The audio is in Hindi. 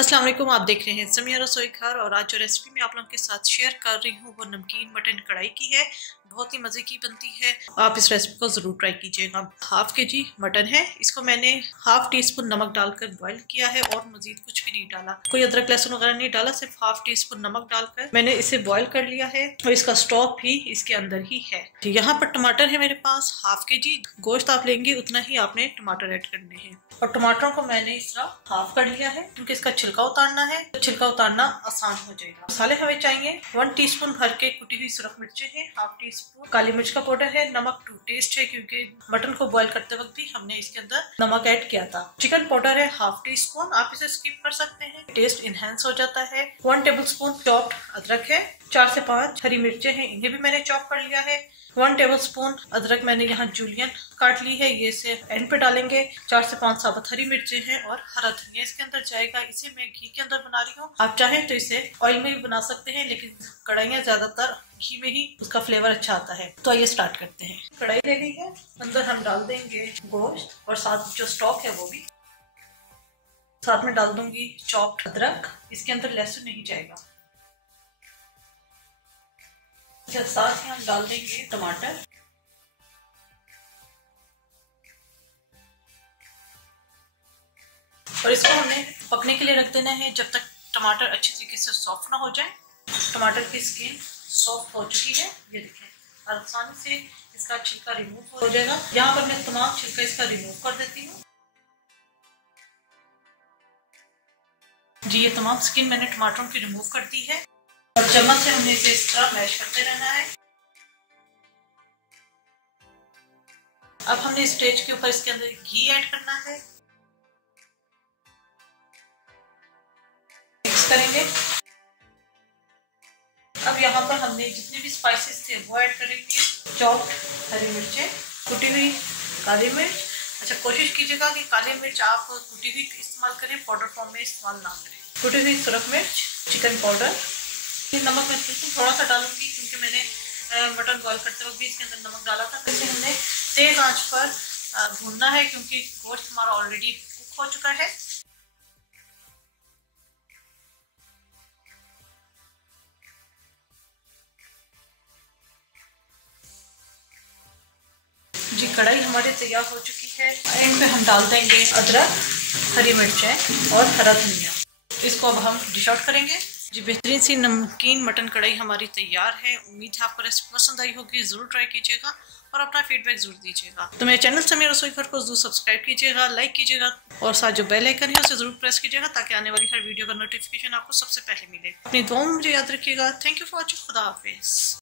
अस्सलाम वालेकुम। आप देख रहे हैं समिया रसोई घर और आज जो रेसिपी मैं आप लोगों के साथ शेयर कर रही हूँ वो नमकीन मटन कढ़ाई की है। बहुत ही मज़े की बनती है। आप इस रेसिपी को ज़रूर ट्राई कीजिएगा। हाफ के जी मटन है, इसको मैंने हाफ टी स्पून नमक डालकर बॉईल किया है और मजीद कुछ भी नहीं डाला, कोई अदरक लहसुन वगैरह नहीं डाला, सिर्फ हाफ टी स्पून नमक डालकर मैंने इसे बॉईल कर लिया है और इसका स्टॉक भी इसके अंदर ही है। यहाँ पर टमाटर है मेरे पास हाफ के जी। गोश्त आप लेंगे उतना ही आपने टमाटर ऐड करने हैं और टमाटरों को मैंने इस तरह हाफ कर लिया है क्योंकि इसका छिलका उतारना है, तो छिलका उतारना आसान हो जाएगा। मसाले हमें चाहिए 1 टीस्पून भर के कुटी हुई सुरख मिर्चें हैं, हाफ टी स्पून काली मिर्च का पाउडर है, नमक टू टेस्ट है क्योंकि मटन को बॉईल करते वक्त भी हमने इसके अंदर नमक ऐड किया था। चिकन पाउडर है हाफ टी स्पून, आप इसे स्किप कर सकते हैं, टेस्ट इनहेंस हो जाता है। 1 टेबल स्पून चॉप्ड अदरक है, 4 से 5 हरी मिर्चें हैं, इन्हें भी मैंने चॉप कर लिया है। 1 टेबल स्पून अदरक मैंने यहाँ जूलियन काट ली है, ये इसे एंड पे डालेंगे। 4 से 5 साबुत हरी मिर्चें हैं और हरा धनिया इसके अंदर जाएगा। इसे मैं घी के अंदर बना रही हूँ, आप चाहें तो इसे ऑयल में भी बना सकते हैं, लेकिन कढ़ाइयाँ ज्यादातर घी में ही उसका फ्लेवर अच्छा आता है। तो आइए स्टार्ट करते हैं। कढ़ाई ले ली है, अंदर हम डाल देंगे गोश्त और साथ जो स्टॉक है वो भी साथ में डाल दूंगी। चॉप्ड अदरक, इसके अंदर लहसुन नहीं जाएगा। साथ ही हम डाल देंगे टमाटर और इसको हमें पकने के लिए रख देना है जब तक टमाटर अच्छी तरीके से सॉफ्ट ना हो जाए। टमाटर की स्किन सॉफ्ट हो चुकी है, ये देखें, आसानी से इसका छिलका रिमूव हो जाएगा। यहाँ पर मैं तमाम छिलका इसका रिमूव कर देती हूँ। जी, ये तमाम स्किन मैंने टमाटरों की रिमूव कर दी है और चम्मच से हमने इसे इस तरह मैश करते रहना है। अब हमने स्टेज के ऊपर इसके अंदर घी ऐड करना है, मिक्स करेंगे। अब यहाँ पर हमने जितने भी स्पाइसेस थे वो ऐड करेंगे। चॉप्ड हरी मिर्चें, कुटी हुई काली मिर्च। अच्छा, कोशिश कीजिएगा कि काली मिर्च आप कुटी हुई इस्तेमाल करें, पाउडर फॉर्म में इस्तेमाल ना करें। कुटी हुई सुरख मिर्च, चिकन पाउडर। नमक मैं बिल्कुल थोड़ा सा डालूंगी क्योंकि मैंने मटन बॉईल करते वक्त भी इसके अंदर नमक डाला था। इसे हमने तेज आंच पर भूनना है क्योंकि गोश्त हमारा ऑलरेडी कुक हो चुका है। जी, कढ़ाई हमारी तैयार हो चुकी है। एंड पे हम डाल देंगे अदरक, हरी मिर्चें और हरा धनिया। इसको अब हम डिश आउट करेंगे। जी, बेहतरीन सी नमकीन मटन कढ़ाई हमारी तैयार है। उम्मीद है आपको रेसिपी पसंद आई होगी, जरूर ट्राई कीजिएगा और अपना फीडबैक जरूर दीजिएगा। तो मेरे चैनल समिया रसोई घर को जरूर सब्सक्राइब कीजिएगा, लाइक कीजिएगा और साथ जो बेल आइकन है उसे जरूर प्रेस कीजिएगा ताकि आने वाली हर वीडियो का नोटिफिकेशन आपको सबसे पहले मिले। अपनी दुआओं में मुझे याद रखिएगा। Thank you for watching. खुदा हाफिज।